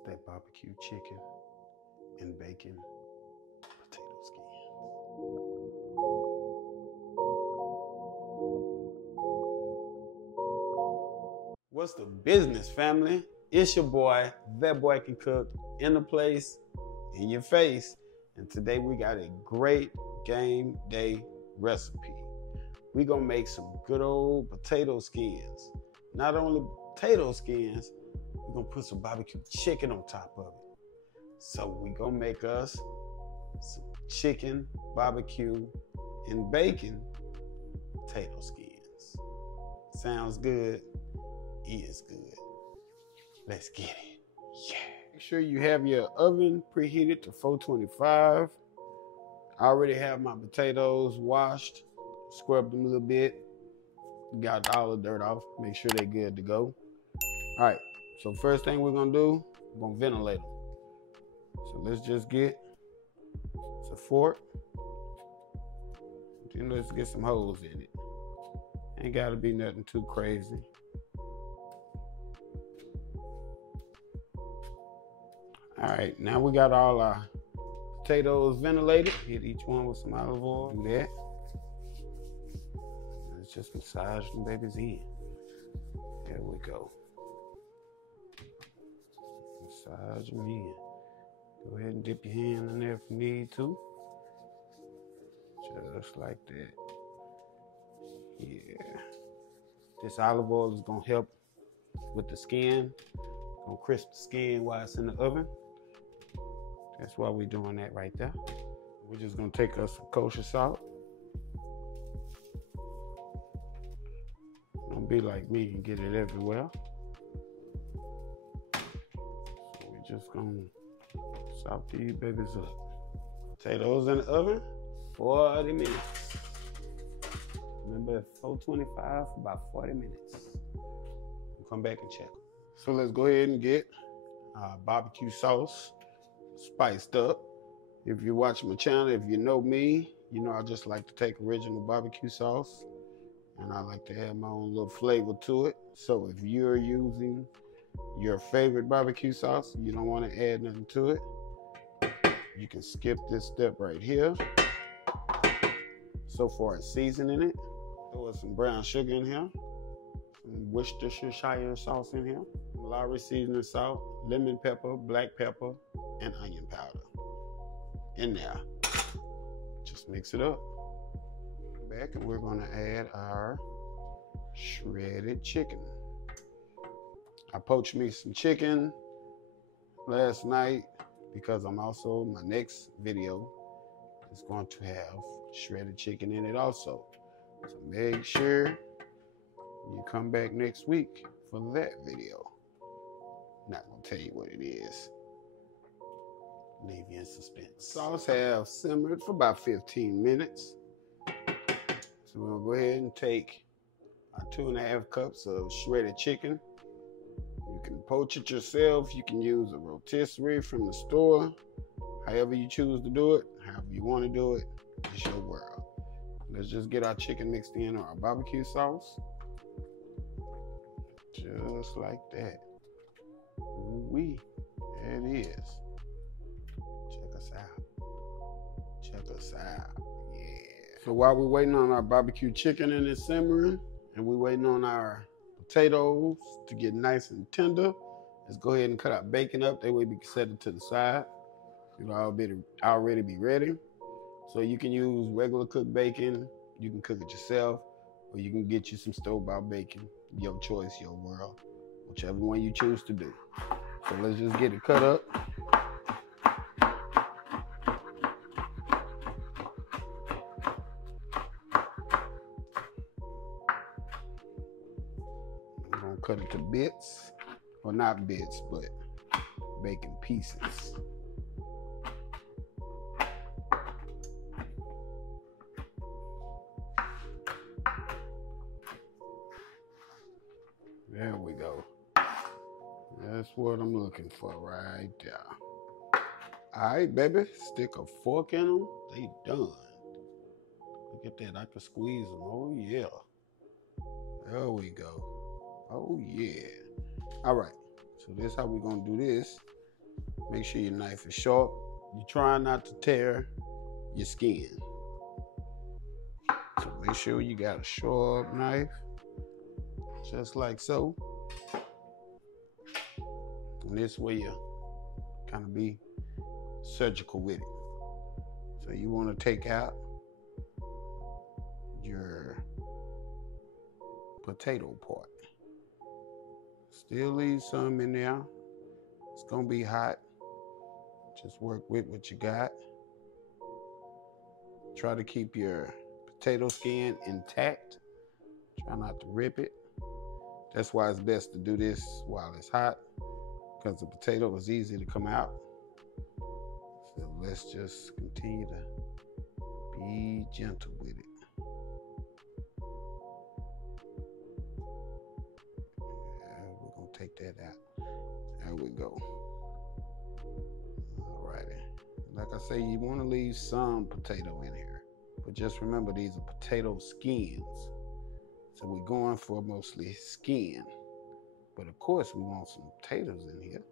It's that barbecue chicken and bacon potato skins. What's the business, family? It's your boy, That Boy Can Cook, in the place, in your face. And today we got a great game day recipe. We're gonna make some good old potato skins. Not only potato skins, we're gonna put some barbecue chicken on top of it. So we're gonna make us some chicken, barbecue, and bacon potato skins. Sounds good, is good. Let's get it, yeah. Make sure you have your oven preheated to 425. I already have my potatoes washed, scrubbed them a little bit, got all the dirt off, make sure they're good to go. All right, so first thing we're gonna do, we're gonna ventilate them. So let's just get a fork, then let's get some holes in it. Ain't gotta be nothing too crazy. All right, now we got all our potatoes ventilated. Hit each one with some olive oil. Do that. Let's just massage them babies in. There we go. Massage them in. Go ahead and dip your hand in there if you need to. Just like that. Yeah. This olive oil is gonna help with the skin. Gonna crisp the skin while it's in the oven. That's why we're doing that right there. We're just gonna take us some kosher salt. Don't be like me and get it everywhere. So we're just gonna salt these babies up. Potatoes in the oven, 40 minutes. Remember, 425 for about 40 minutes. We'll come back and check. So let's go ahead and get our barbecue sauce spiced up. If you watch my channel, if you know me, you know I just like to take original barbecue sauce and I like to add my own little flavor to it. So if you're using your favorite barbecue sauce, you don't want to add nothing to it, you can skip this step right here. So far as seasoning it, throw some brown sugar in here, some Worcestershire sauce in here, lawry seasoning salt, lemon pepper, black pepper, and onion powder in there. Just mix it up. Back, and we're gonna add our shredded chicken. I poached me some chicken last night because my next video is going to have shredded chicken in it also. So make sure you come back next week for that video. Not gonna tell you what it is. Leave you in suspense. Sauce have simmered for about 15 minutes. So we're gonna go ahead and take our 2.5 cups of shredded chicken. You can poach it yourself. You can use a rotisserie from the store. However you choose to do it, however you want to do it, it's your world. Let's just get our chicken mixed in our barbecue sauce. Just like that. Ooh-wee. There it is. Check us out. Check us out. Yeah. So while we're waiting on our barbecue chicken and it's simmering, and we're waiting on our potatoes to get nice and tender, let's go ahead and cut our bacon up. That way we can set it to the side. It'll already be ready. So you can use regular cooked bacon, you can cook it yourself, or you can get you some store-bought bacon. Your choice, your world, whichever one you choose to do. So let's just get it cut up. I'm gonna cut it to bits, or not bits, but bacon pieces. There we go. That's what I'm looking for right there. All right, baby. Stick a fork in them. They done. Look at that. I can squeeze them. Oh, yeah. There we go. Oh, yeah. All right. So this is how we're going to do this. Make sure your knife is sharp. You're trying not to tear your skin. So make sure you got a sharp knife, just like so. And this way you kind of be surgical with it. So you want to take out your potato part. Still leave some in there. It's gonna be hot. Just work with what you got. Try to keep your potato skin intact. Try not to rip it. That's why it's best to do this while it's hot, because the potato is easy to come out. So let's just continue to be gentle with it. We're gonna take that out. There we go. Alrighty. Like I say, you want to leave some potato in here, but just remember these are potato skins. So we're going for mostly skin. But of course we want some potatoes in here.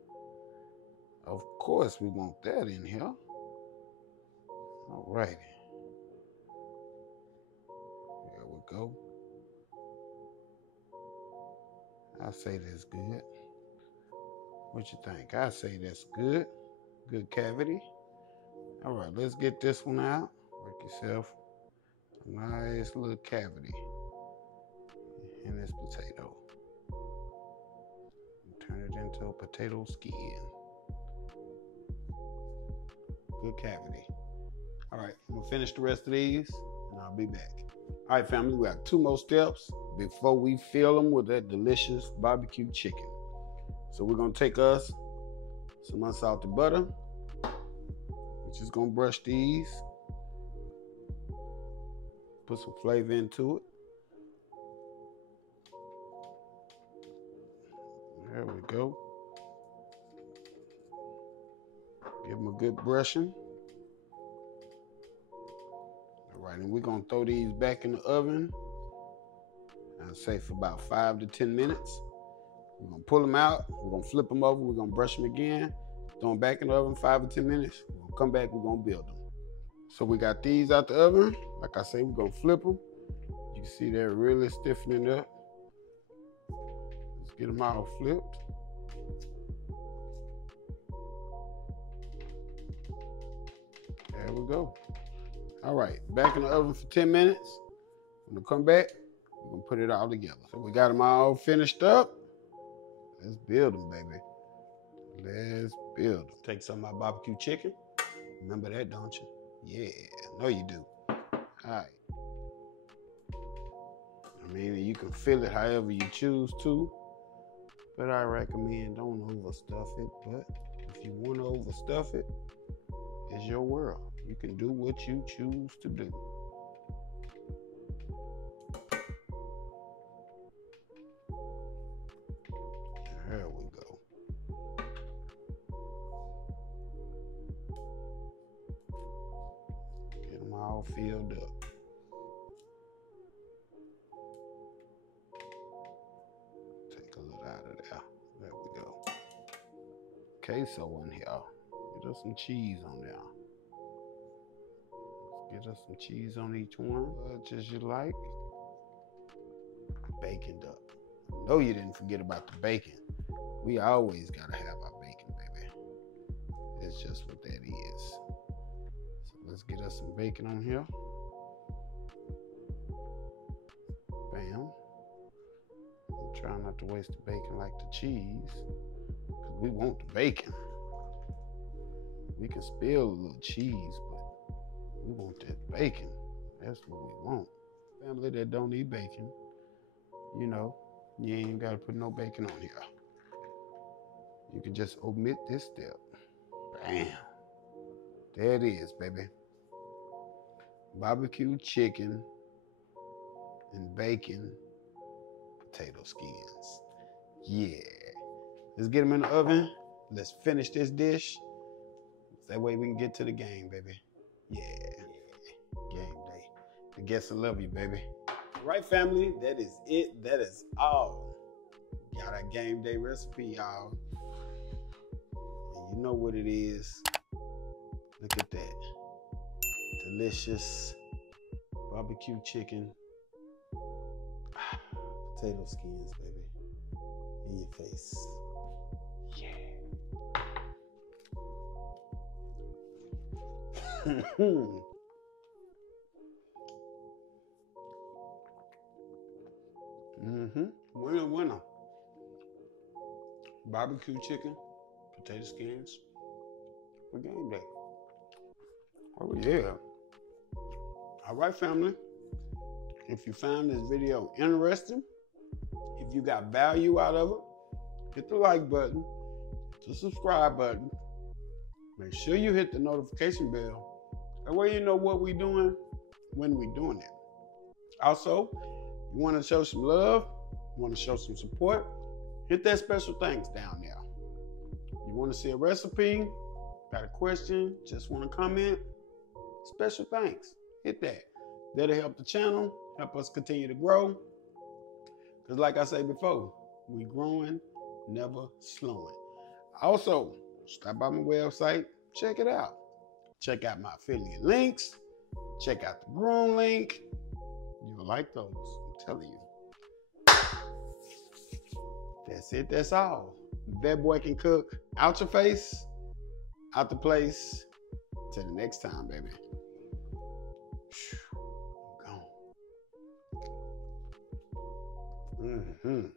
Of course we want that in here. Alrighty. There we go. I say that's good. What you think? I say that's good. Good cavity. All right, let's get this one out. Work yourself a nice little cavity in this potato. Turn it into a potato skin. Good cavity. All right, I'm gonna finish the rest of these and I'll be back. All right, family, we got 2 more steps before we fill them with that delicious barbecue chicken. So we're gonna take us some unsalted butter. We're just gonna brush these, put some flavor into it. There we go. Give them a good brushing. All right, and we're gonna throw these back in the oven. I'd say for about 5 to 10 minutes. We're gonna pull them out, we're gonna flip them over, we're gonna brush them again, throw them back in the oven 5 to 10 minutes. We're gonna come back, we're gonna build them. So we got these out the oven. Like I say, we're gonna flip them. You can see they're really stiffening up. Let's get them all flipped. There we go. All right, back in the oven for 10 minutes. I'm gonna come back, we're gonna put it all together. So we got them all finished up. Let's build them, baby. Let's build them. Take some of my barbecue chicken. Remember that, don't you? Yeah, I know you do. All right. I mean, you can fill it however you choose to, but I recommend don't overstuff it. But if you want to overstuff it, it's your world. You can do what you choose to do. There we go. Get them all filled up. Take a little out of there. There we go. Queso in here. Get us some cheese on there. Get us some cheese on each one, much as you like. Baconed up. I know you didn't forget about the bacon. We always gotta have our bacon, baby. It's just what that is. So let's get us some bacon on here. Bam. I'm trying not to waste the bacon like the cheese, because we want the bacon. We can spill a little cheese, but we want that bacon. That's what we want. Family that don't eat bacon, you know, you ain't got to put no bacon on here. You can just omit this step. Bam. There it is, baby. Barbecue chicken and bacon potato skins. Yeah. Let's get them in the oven. Let's finish this dish. That way we can get to the game, baby. Yeah. Game day. The guests will love you, baby. All right, family, that is it. That is all. Got our game day recipe, y'all. And you know what it is. Look at that. Delicious barbecue chicken. Potato skins, baby. In your face. Yeah. Winner, winner. Barbecue chicken, potato skins for game day. Oh yeah. All right, family. If you found this video interesting, if you got value out of it, hit the like button, hit the subscribe button. Make sure you hit the notification bell. That way you know what we're doing when we're doing it. Also, you want to show some love, you want to show some support, hit that special thanks down there. You want to see a recipe, got a question, just want to comment, special thanks. Hit that. That'll help the channel, help us continue to grow. Because like I said before, we growing, never slowing. Also, stop by my website, check it out. Check out my affiliate links. Check out the Groom link. You'll like those, I'm telling you. That's it, that's all. That boy can cook. Out your face, out the place. Till the next time, baby. Gone.